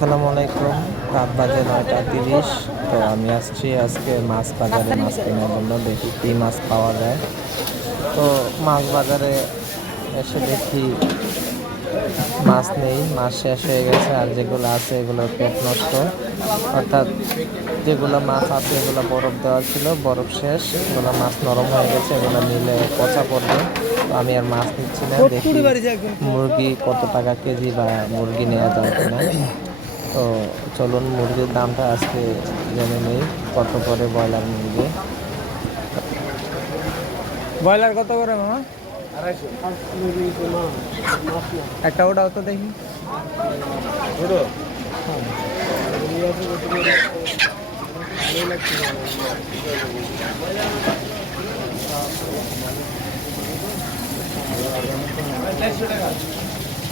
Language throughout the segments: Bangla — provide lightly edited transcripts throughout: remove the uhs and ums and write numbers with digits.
আসসালামু আলাইকুম। রাত বাজে 9:30। তো আমি আসছি আজকে মাছ বাজারে মাছ কেনার জন্য, দেখি কী মাছ পাওয়া যায়। তো মাছ বাজারে এসে দেখি মাছ নেই, মাছ শেষ হয়ে গেছে, আর যেগুলো আছে এগুলোর পেট নষ্ট। অর্থাৎ যেগুলো মাছ আছে এগুলো বরফ দেওয়া ছিল, বরফ শেষ, এগুলো মাছ নরম হয়ে গেছে, এগুলো নিলে পচা পড়বে। তো আমি আর মাছ নিচ্ছি না, দেখি মুরগি কত টাকা কেজি বা মুরগি নেওয়া যায় কিনা। তো চলুন মুরগির দামটা আজকে জেনে নেই, কত করে ব্রয়লার মুরগি। ব্রয়লার কত করে মামা? একটা ওটাও তো দেখি।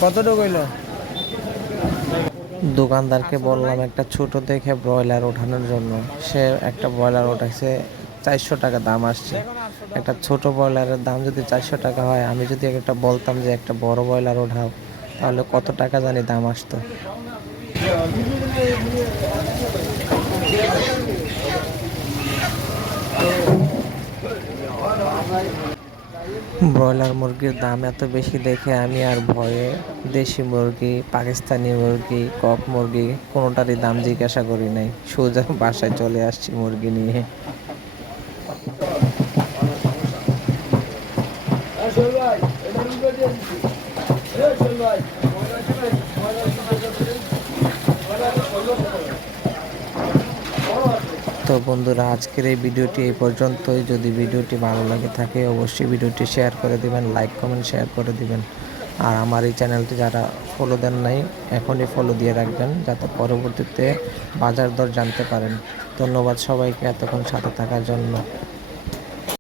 কতটুকু হইলো? দোকানদারকে বললাম একটা ছোট দেখে ব্রয়লার ওঠানোর জন্য। সে একটা ব্রয়লার ওঠাইছে, 400 টাকা দাম আসছে। একটা ছোট ব্রয়লারের দাম যদি 400 টাকা হয়, আমি যদি একটা বলতাম যে একটা বড় ব্রয়লার ওঠাও, তাহলে কত টাকা জানি দাম আসতো। ব্রয়লার মুরগির দাম এত বেশি দেখে আমি আর ভয়ে দেশি মুরগি, পাকিস্তানি মুরগি, কক মুরগি কোনোটারই দাম জিজ্ঞাসা করি নাই, সোজা বাসায় চলে আসছি মুরগি নিয়ে। তো বন্ধুরা, আজকের এই ভিডিওটি এই পর্যন্তই। যদি ভিডিওটি ভালো লাগে থাকে অবশ্যই ভিডিওটি শেয়ার করে দিবেন, লাইক কমেন্ট শেয়ার করে দিবেন। আর আমার এই চ্যানেলটি যারা ফলো দেন নাই, এখনই ফলো দিয়ে রাখবেন, যাতে পরবর্তীতে বাজার দর জানতে পারেন। ধন্যবাদ সবাইকে এতক্ষণ সাথে থাকার জন্য।